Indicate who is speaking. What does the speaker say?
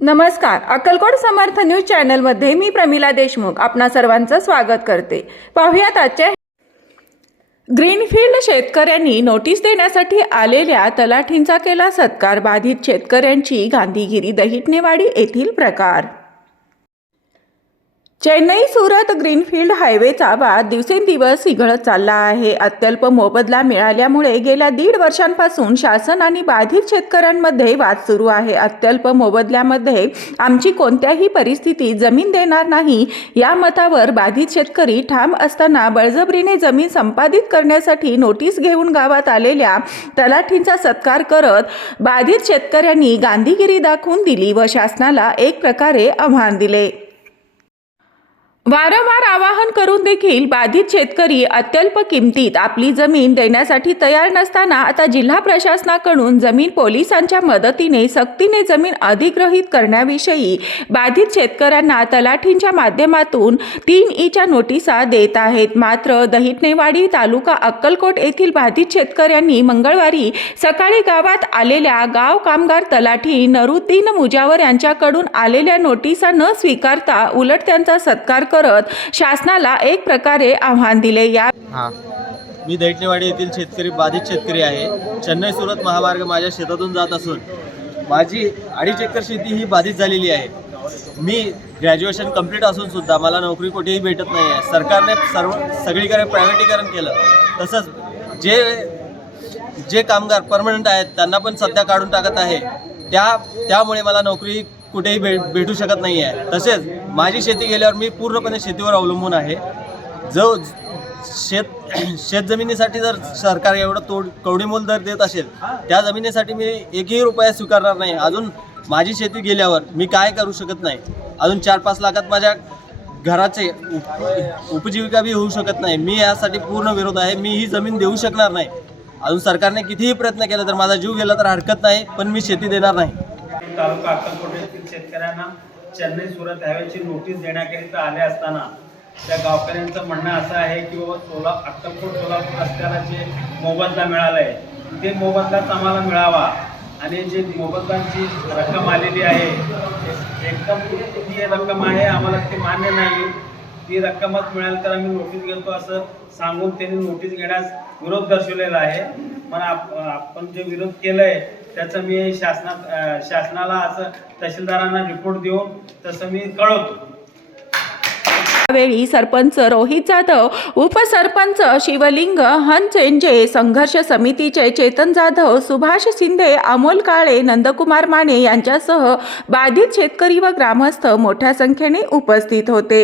Speaker 1: नमस्कार. अक्कलकोट समर्थ न्यूज चॅनलमध्ये मी प्रमिला देशमुख आपणा सर्वांचं स्वागत करते. पाहुयात आजच्या ग्रीनफील्ड शेतकऱ्यांनी नोटीस देण्यासाठी आलेल्या तलाठींचा केला सत्कार बाधित शेतकऱ्यांची गांधीगिरी दहिटणेवाडी येथील प्रकार चेन्नई सुरत ग्रीनफील्ड हायवेचा वाद दिवसेंदिवस इघळत चालला आहे. अत्यल्प मोबदला मिळाल्यामुळे गेल्या दीड वर्षांपासून शासन आणि बाधित शेतकऱ्यांमध्ये वाद सुरू आहे. अत्यल्प मोबदल्यामध्ये आमची कोणत्याही परिस्थितीत जमीन देणार नाही. या मतावर बाधित शेतकरी ठाम असताना बळजबरीने जमीन संपादित करण्यासाठी नोटीस घेऊन गावात आलेल्या तलाठींचा सत्कार करत बाधित शेतकऱ्यांनी गांधीगिरी दाखवून दिली व शासनाला एक प्रकारे आव्हान दिले. वारंवार आवाहन करून देखील बाधित शेतकरी अत्यल्प किमतीत आपली जमीन देण्यासाठी तयार नसताना आता जिल्हा प्रशासनाकडून जमीन पोलिसांच्या मदतीने सक्तीने जमीन अधिग्रहित करण्याविषयी बाधित शेतकऱ्यांना तलाठींच्या माध्यमातून तीन ईच्या नोटिसा देत आहेत. मात्र दहिटनेवाडी तालुका अक्कलकोट येथील बाधित शेतकऱ्यांनी मंगळवारी सकाळी गावात आलेल्या गाव कामगार तलाठी नरुद्दीन मुजावर यांच्याकडून आलेल्या नोटिसा न स्वीकारता उलट त्यांचा सत्कार करत शासनाला एक प्रकारे आव्हान दिले. या
Speaker 2: हां.
Speaker 3: मी दैटणेवाडी येथील शेतकरी बाधित शेतकरी आहे. चेन्नई सुरत महामार्ग माझ्या शेतातून जात असून माझी अडीच एकर शेती ही बाधित झालेली आहे. मी ग्रॅज्युएशन कंप्लीट असून सुद्धा मला नोकरी कुठेही भेटत नाही आहे. सरकारने सर्व सगळीकडे प्रायव्हेटीकरण केलं. तसंच जे जे कामगार परमनंट आहेत त्यांना पण सध्या काढून टाकत आहे. त्या त्यामुळे मला नोकरी कुठेही भेट भेटू शकत नाही आहे तसेच माझी शेती गेल्यावर मी पूर्णपणे शेतीवर अवलंबून आहे. जो शेत शेतजमिनीसाठी जर सरकार एवढं तोड कवडीमोल दर देत असेल त्या जमिनीसाठी मी एकही रुपया स्वीकारणार नाही. अजून माझी शेती गेल्यावर मी काय करू शकत नाही? अजून चार पाच लाखात माझ्या घराचे उप उपजीविका बी होऊ शकत नाही. मी यासाठी पूर्ण विरोध आहे. मी ही जमीन देऊ शकणार नाही. अजून सरकारने कितीही प्रयत्न केला तर माझा जीव गेला तर हरकत नाही पण मी शेती देणार नाही.
Speaker 4: तालुका अक्कलकोट येथील शेतकऱ्यांना चेन्नई सुरत हायवेची नोटीस देण्याकरिता आले असताना त्या गावकऱ्यांचं म्हणणं असं आहे की बाबा सोला अक्कलकोट सोलापूर रस्त्याला जे मोबदला मिळाला आहे ते मोबदलाच आम्हाला मिळावा. आणि जे मोबदलांची रक्कम आलेली आहे एकदम ती रक्कम आहे आम्हाला ते मान्य नाही. ती रक्कमच मिळाली तर आम्ही नोटीस घेतो असं सांगून त्यांनी नोटीस घेण्यास विरोध दर्शवलेला आहे. पण आपण जे विरोध केलंय त्याचं मी शासनात शासनाला असं तहसीलदारांना रिपोर्ट देऊन तसं मी कळवतो.
Speaker 1: यावेळी सरपंच रोहित जाधव उपसरपंच शिवलिंग हनचेंजे संघर्ष समितीचे चेतन जाधव सुभाष शिंदे अमोल काळे नंदकुमार माने यांच्यासह बाधित शेतकरी व ग्रामस्थ मोठ्या संख्येने उपस्थित होते.